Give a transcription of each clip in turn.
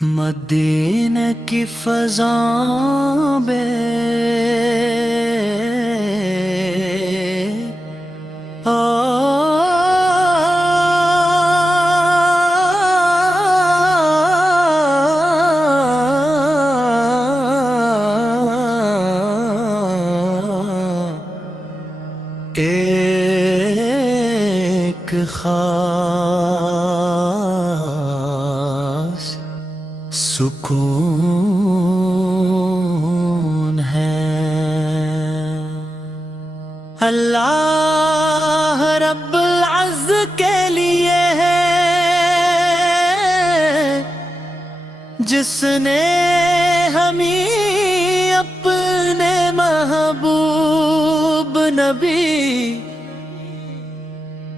مدینے کی فضاں بے ایک خاص سکون ہے۔ اللہ رب العزت کے لیے ہے جس نے ہمیں اپنے محبوب نبی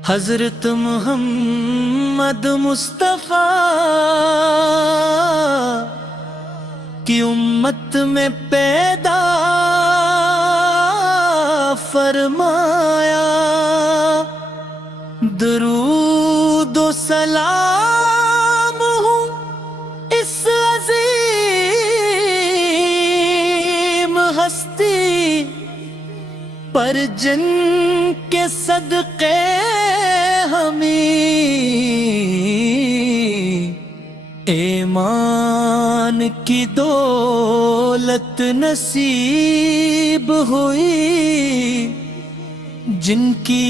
حضرت محمد مصطفیٰ کی امت میں پیدا فرمایا۔ درود و سلام ہوں اس عظیم ہستی پر جن کے صدقے ہمیں ایمان کی دولت نصیب ہوئی، جن کی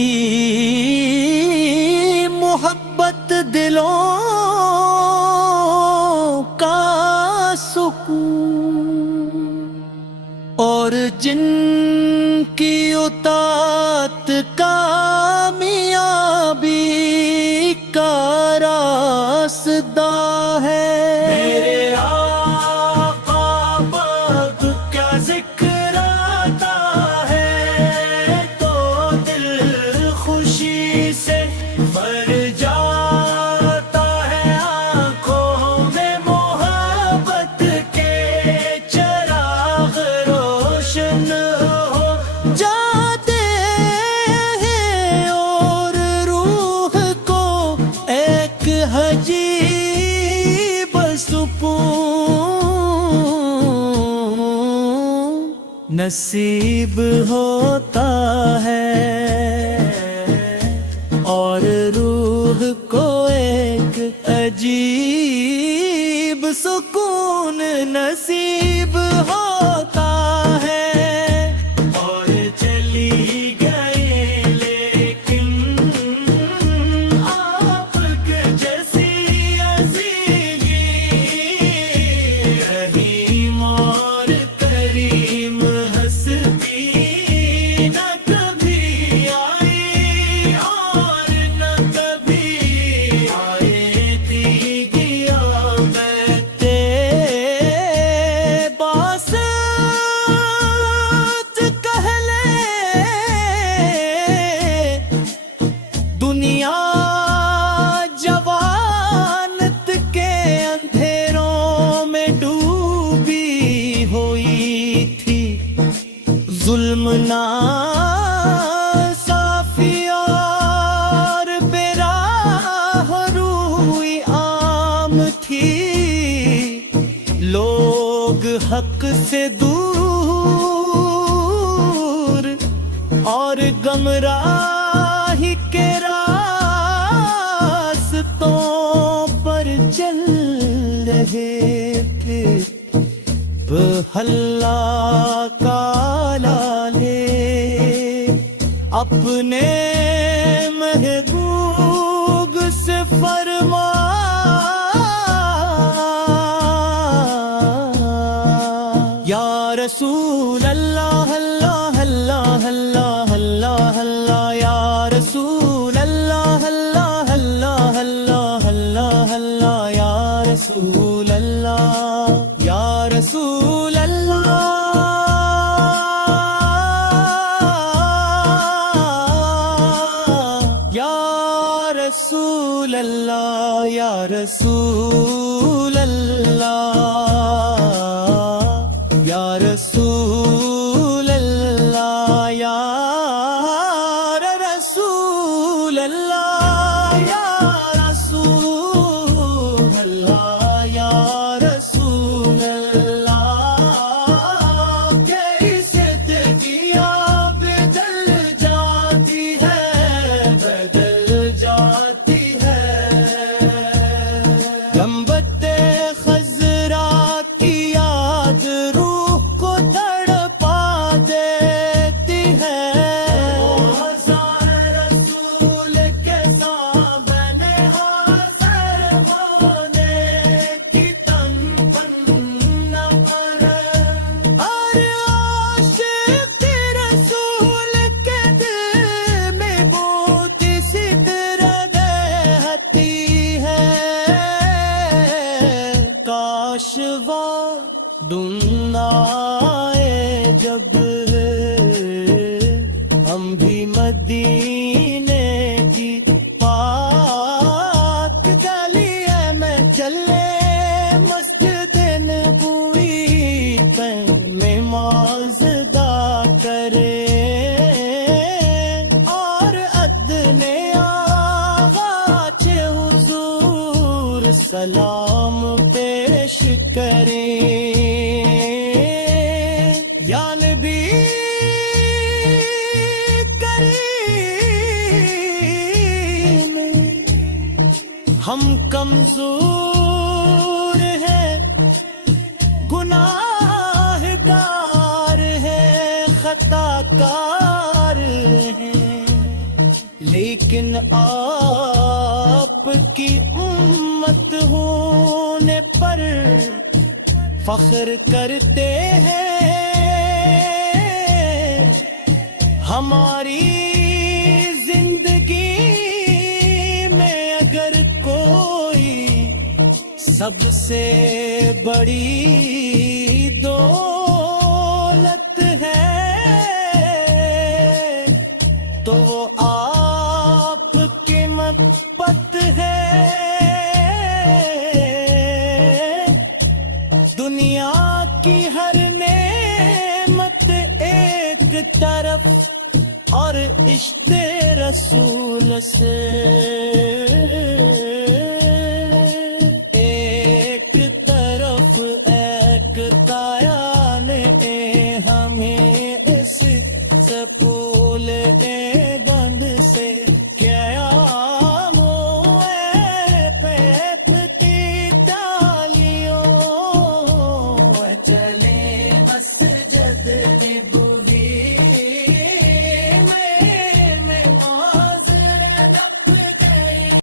محبت دلوں کا سکون اور جن کی اطاعت کامیابی کا راستہ ہے۔ میرے آقا پاک کا ذکر آتا ہے تو دل خوشی سے بھر جاتا ہے، آنکھوں میں محبت کے چراغ روشن ہو جاتے ہیں اور روح کو ایک عجیب سکون نصیب ہوتا ہے اور روح کو ایک عجیب سکون نصیب ہوتا ہے۔ اور چلی گئی لیکن آپ کے جیسی عزیزی، رحیم اور کریم ہستی نہ کبھی آئی اور نہ کبھی آئے تھی قیامت باسط کہلے دنیا جوانت کے اندھیروں میں ڈوبی ہوئی تھی، ظلم ناصافی اور بے راہ روئی عام تھی، لوگ حق سے دور اور گمراہی کے راستوں پر چل رہے تھے، اللہ کا لالے اپنے محبوب سے فرما یا رسول اللہ اللہ اللہ اللہ اللہ اللہ، یا رسول اللہ اللہ اللہ اللہ اللہ اللہ، یا رسول اللہ یا رسول اللہ یا رسول اللہ یا رسول اللہ یا رسول اللہ یا رسول اللہ یا رسول اللہ یا پیشوا دنائے جب ہم بھی مدینے کی پاک گلیے میں چلے مسجد نبوی پہ نماز ادا کرے اور ادنے آغا چے حضور سلام پیش کریں یا نبی کریم ہم کمزور ہیں گناہ گار ہیں خطا کار ہیں لیکن آپ کی امت ہونے پر فخر کرتے ہیں ہماری زندگی میں اگر کوئی سب سے بڑی دولت ہے تو وہ آپ کی محبت ہے دنیا کی ہر نعمت ایک طرف اور عشق رسول سے